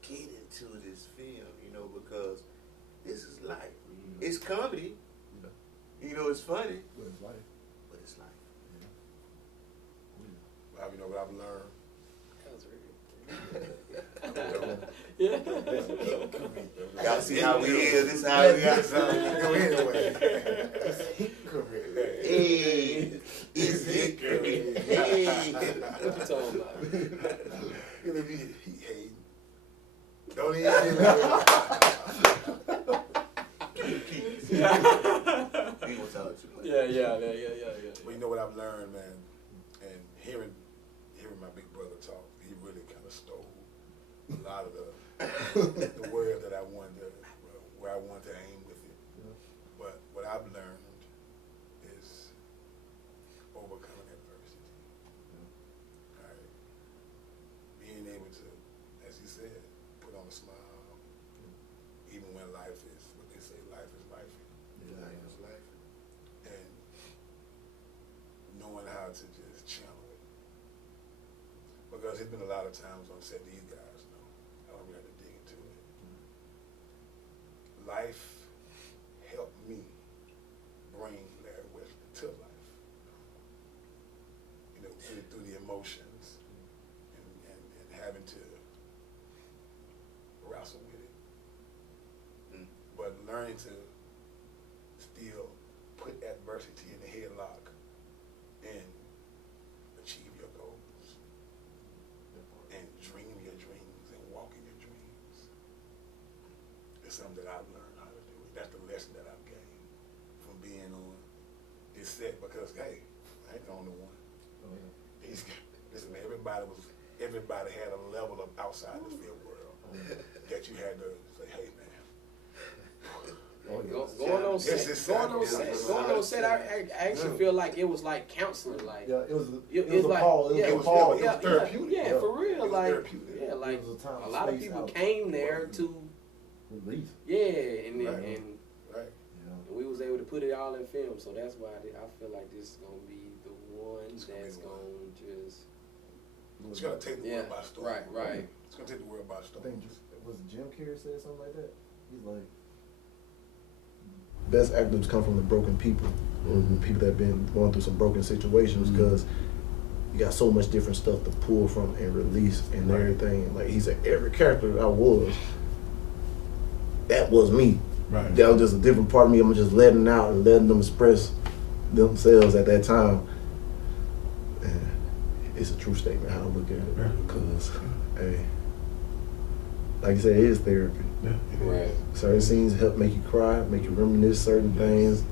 get into this film, because this is life. It's comedy, it's funny, But it's life. but it's life. What I've learned. that was really Gotta see how we is. This is how we got something. Go anyway. Hey, it's hickory. Hey. What you talking about? Hey, don't even get Yeah. Well, you know what I've learned, man, and hearing my big brother talk, he really kind of stole a lot of the word that where I wanted to aim with it. But what I've learned is overcoming adversity. All right. Being able to, as you said, put on a smile, even when life is what they say, life is life. Yeah, it's life. And knowing how to just channel it. Because there's been a lot of times when I said these guys know. I don't really have to dig into it. Life helped me bring Larry Wesley to life. You know, through the emotions and having to wrestle with it. But learning to still put adversity in the headlock and achieve your goals and dream your dreams and walk in your dreams. It's something that I've learned how to do. That's the lesson that I've gained from being on this set because, hey, I ain't the only one. These guys, listen, man, everybody had a level of outside the field world that you had to say, hey, man. Going on set, I actually feel like it was like counseling, like Yeah, it was a like, pause. yeah, It was a pause. yeah, It was therapeutic. yeah, for real, It was like, therapeutic. yeah, like It was a time a lot of space people out. came there to, Release. yeah, and Right. and Right. Yeah. we was able to put it all in film, so that's why I feel like this is gonna be the one It's gonna be that's the one. gonna just, It's going to take the yeah, world by storm. right. It's going to take the world by I storm. think was Jim Carrey said something like that. He's like, best actors come from the broken people, people that have been going through some broken situations because you got so much different stuff to pull from and release and everything. Like he said, every character I was, that was me. Right. That was just a different part of me. I'm just letting out and letting them express themselves at that time. And it's a true statement how I look at it. Because, hey, like you said, it is therapy. right. Certain scenes help make you cry, make you reminisce certain things.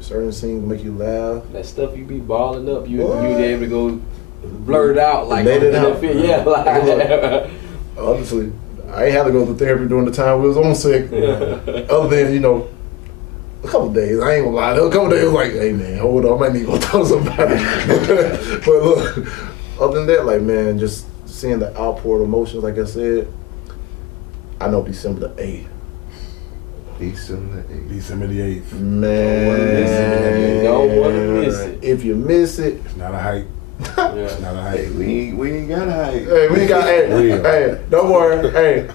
Certain scenes make you laugh. That stuff you be balling up, you What? able to go blur it out like Let it on the out. film. Yeah, like Honestly, I ain't had to go to therapy during the time we was on sick. Other than, a couple days. I ain't gonna lie. There was a couple days like, hey man, hold on, I might need to go tell somebody. But look, other than that, like man, just seeing the outpour of emotions, like I said, I know December the 8th. December the 8th. December the 8th. Man, Don't wanna miss it. If you miss it, It's not a hype. It's yeah. not a Hey, hype. we ain't got to hype. hey, we got Real. hey, don't worry,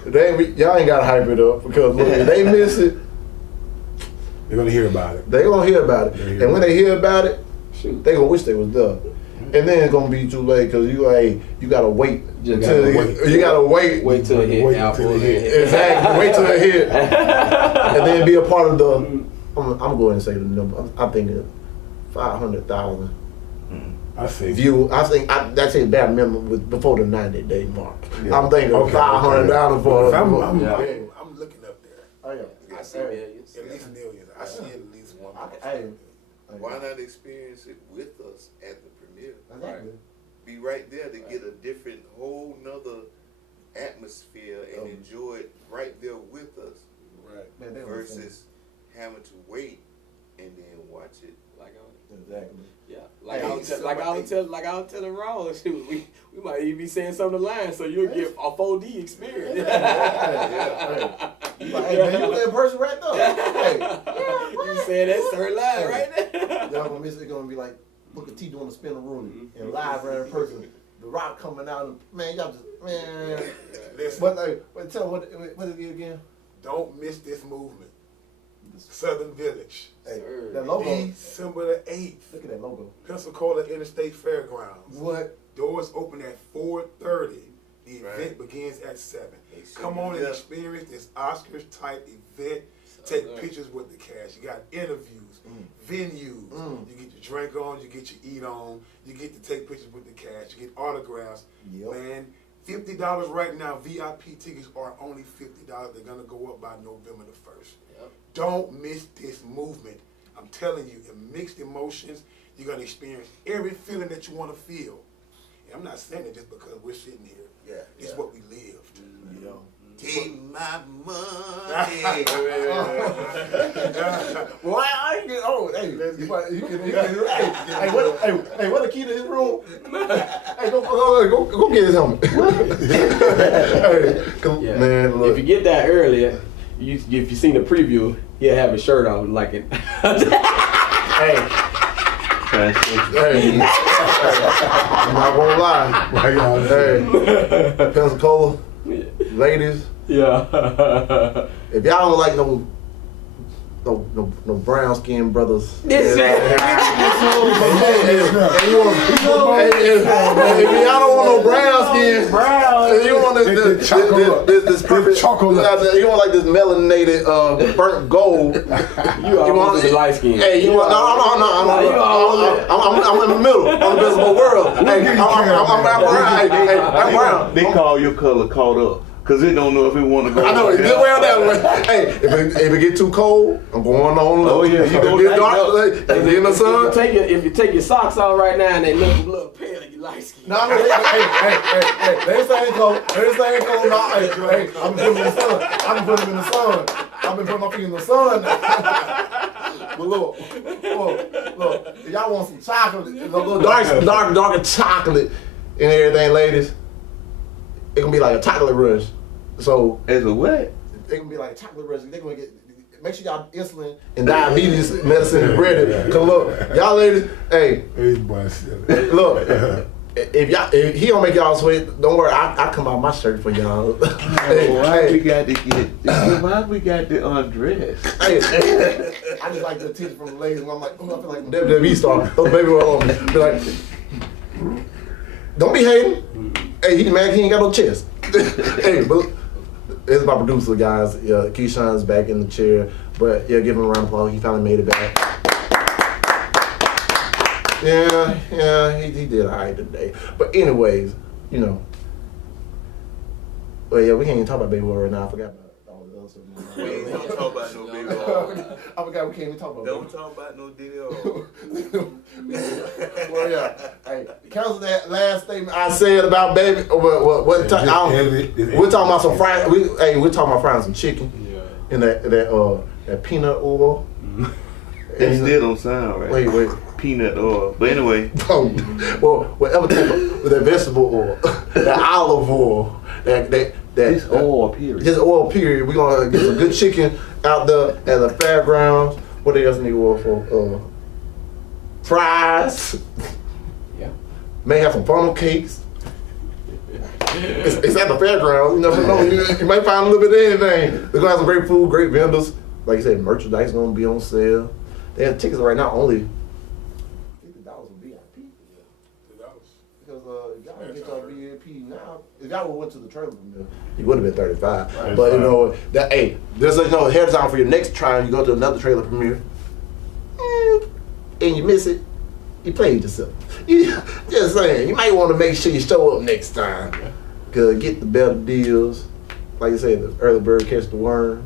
y'all ain't gotta hype it up because look, if they miss it, They're going to hear about it. they gonna hear about it, They hear and when about they hear about it, Shoot. they gonna wish they was there. And then it's gonna be too late because you gotta wait. Just until gotta wait. You gotta wait. Wait till it hit. Wait Now, until it pull hit. Exactly. Wait till it hit, and then be a part of the. I'm going to say the number. I'm thinking 500,000 I say view. I think that's a bad memory before the 90-day mark. Yeah. I'm thinking Okay, 500,000 for. If I'm looking up there. Oh, yeah. I see millions. At least millions. I see at least one. Hey. Why not experience it with us at the premiere? Exactly. Be right there to get a different, whole nother atmosphere and enjoy it right there with us Right. Man, they don't versus having to wait and then watch it. Like Exactly. yeah, like I was telling Ron, shoot, we might even be saying some of the lines, so you'll get a 4D experience. Hey, man, you that person right there. Hey, You saying that certain line right there. y'all gonna miss it. It's gonna be like Booker T doing a spin of room and live right in person. The Rock coming out and man, y'all just man. Listen, But tell what is it again? don't miss this movement. Southern Village. Hey, Sir. that logo. December the 8th. Look at that logo. Pensacola Interstate Fairgrounds. What? Doors open at 4:30. The event Right. begins at 7. They send Come you on and there. experience this Oscars type event. Take pictures with the cast. You got interviews, venues. You get your drink on, you get your eat on, you get to take pictures with the cast, you get autographs. Yep. Man, $50 right now. VIP tickets are only $50. They're gonna go up by November the 1st. Yep. Don't miss this movement. I'm telling you, in mixed emotions, you're gonna experience every feeling that you want to feel. And I'm not saying it just because we're sitting here. Yeah, It's yeah. what we lived. Take my money. Well, I ain't get old. Hey, what the key to his room? Hey, go get his helmet. Hey, Yeah. man, look. If you get that earlier, if you seen the preview, he'll have his shirt on like it. Hey, Hey, I'm not gonna lie. Hey, Pensacola, ladies, Yeah. if y'all don't like no brown skinned brothers, This man. if y'all don't want no brown skin, if you want this perfect chocolate, you want like this melanated burnt gold. You want the light skin. Hey, you want I'm in the middle. I'm the best of both worlds. Hey, I'm brown. Hey, I'm brown. They call your color caught up. Cause they don't know if it want to go. I know it's good way on that way. Hey, if it get too cold, I'm going on low. Oh yeah, you go get dark. In the sun. If you take your socks off right now and they look a little pale, you light skin. No, hey, they ain't cold. They ain't cold. No, hey, I'm putting them in the sun. I've been putting my feet in the sun. But look, if y'all want some chocolate, a little darker chocolate and everything, ladies, it gonna be like a chocolate rush. So As a what? it gonna be like a chocolate rush. They gonna get. Make sure y'all insulin and diabetes medicine is ready. Cause look, y'all ladies, hey, look. If he don't make y'all sweat, don't worry. I come out my shirt for y'all. Why we got to undress? Hey, I just like the attention from the ladies. When I'm like, oh, I feel like a WWE star. Those baby oil on me. Be like, don't be hating. Hey, he mad he ain't got no chest. Hey, but it's my producer, guys. Yeah, Keyshawn's back in the chair. But yeah, give him a round of applause. He finally made it back. Yeah, he did all right today. But anyways, you know. Well, yeah, we can't even talk about baby oil right now. I forgot about all the other stuff. We ain't gonna talk about no baby oil. I forgot we can't even talk about Don't talk about no Diddy oil. Well, yeah. Hey, cancel that last statement I said about baby. We're talking about some fried. We're talking about frying some chicken. Yeah. And that peanut oil. That still don't sound right. Wait. Peanut oil. But anyway. Well, whatever type of that vegetable oil, that olive oil, This oil period. Just oil period. We're gonna get some good chicken out there at the fairgrounds. What they else need oil for? Fries. Yeah. May have some funnel cakes. It's at the fairgrounds. You never know. You might find a little bit of anything. They're gonna have some great food, great vendors. Like you said, merchandise gonna be on sale. They have tickets right now only $50 for VIP. Because if y'all didn't get y'all VIP now, if y'all went to the trailer premiere, it would have been $35. Right, But you know that there's ahead of time for your next trial. You go to another trailer premiere, and you miss it. You played yourself. Just saying, you might want to make sure you show up next time. Cause get the better deals. Like you said, the early bird catch the worm.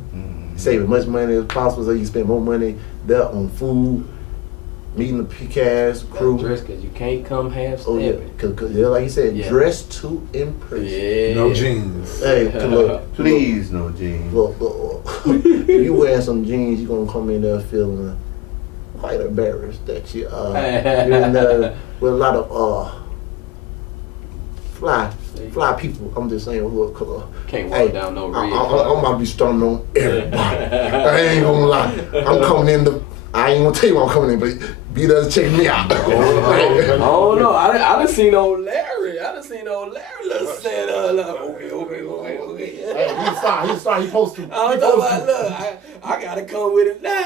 Save as much money as possible so you can spend more money there on food, meeting the PCAS crew. Dress because you can't come half Oh yeah, cause yeah, like you said, dress to impress. Yeah. No jeans. Hey, look, Please, no jeans. Look. If you wearing some jeans, you gonna come in there feeling quite embarrassed that you you're in there with a lot of fly people. I'm just saying, look, Can't walk down no red. I'm about to be stunning on everybody. I ain't gonna lie. I'm coming in I ain't gonna tell you where I'm coming in, but be there to check me out. Oh no, I done seen old Larry. Let's say okay. Hey, he's a star. He posted. I'm talking about, look, I gotta come with it now.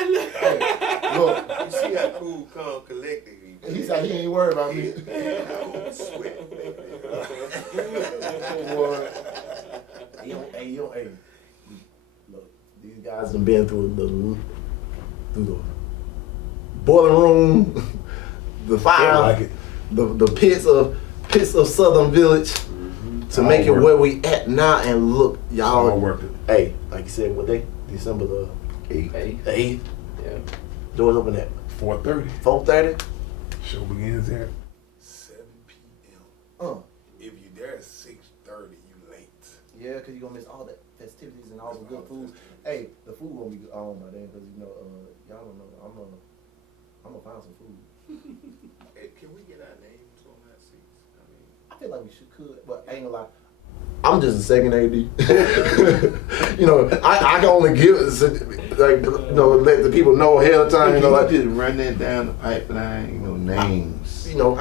Look, You see how cool, calm, collected he he said he ain't worried about me. sweat, baby. Hey. Look, these guys have been through the boiling room, the fire, the pits of Southern Village to make it where we at now. And look, y'all. All worth it. Hey, like you said, what day? December the 8th. Yeah. Doors open at 4:30. 4:30. Show begins at 7 p.m. If you're there at 6:30, you late. Yeah, because you're going to miss all the festivities and all the good food. Hey, the food going to be on by then because, y'all don't know. I'm going to find some food. Hey, can we get our names on that seat? I feel like we could, but I ain't gonna lie. I'm just a second AD. You know, I can only give it, like, you know, let the people know ahead of time. You know, like just run that down the pipeline. You know, names. You know,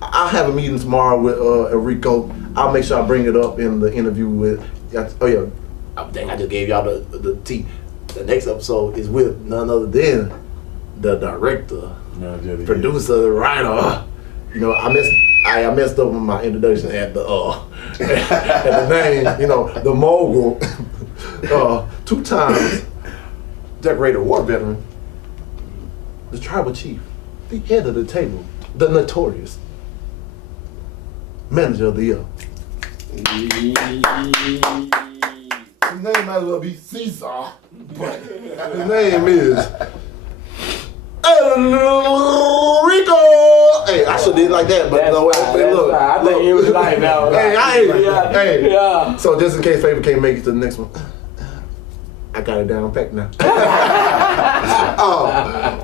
I'll have a meeting tomorrow with Enrico. I'll make sure I bring it up in the interview with. Oh yeah, I think I just gave y'all the tea. The next episode is with none other than the director, producer, the writer. You know, I messed up with my introduction at the at the name. You know, the mogul, 2 times decorated war veteran, the tribal chief, the head of the table, the notorious manager of the year. His name might as well be Caesar, but his name is Enrico. Hey, I should did like that, but no way. Look, I think it was like now. Hey. So just in case Favor can't make it to the next one, I got it down packed now.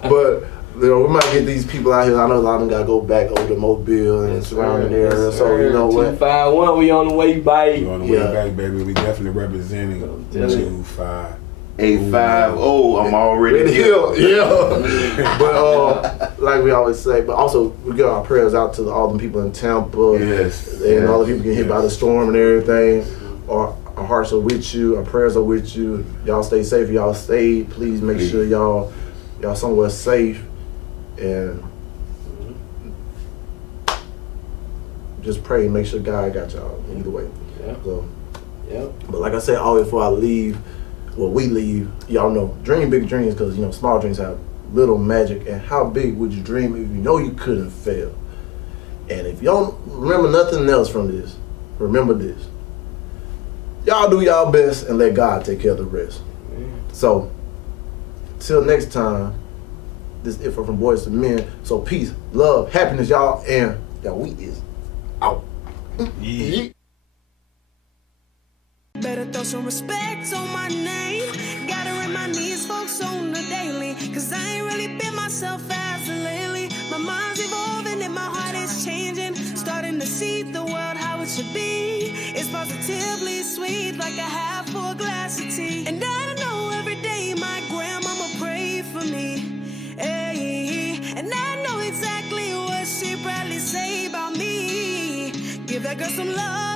But you know, we might get these people out here. I know a lot of them got to go back over to Mobile and surrounding area. So you know what? 251, we on the way back. We on the way back, baby. We definitely representing 2-5. 850. I'm already here. Yeah. But like we always say, but also we give our prayers out to all the people in Tampa. Yes. And all the people getting hit by the storm and everything. Our hearts are with you. Our prayers are with you. Y'all stay safe. Y'all stay. Please make sure y'all somewhere safe. And just pray and make sure God got y'all either way. Yeah. So, yeah. But like I said, always before I leave, we leave, y'all know, dream big dreams, because you know small dreams have little magic. And how big would you dream if you know you couldn't fail? And if you don't remember nothing else from this, remember this: y'all do y'all best and let God take care of the rest. So, till next time. This is it from Boyz to Men. So peace, love, happiness, y'all, and y'all we is out. Yeah. Better throw some respect on my name. Gotta remind these folks on the daily, cause I ain't really been myself as of lately. My mind's evolving and my heart is changing. Starting to see the world how it should be. It's positively sweet, like a half full glass of tea. And I know every day my grandmama prayed for me. Hey, and I know exactly what she probably say about me. Give that girl some love.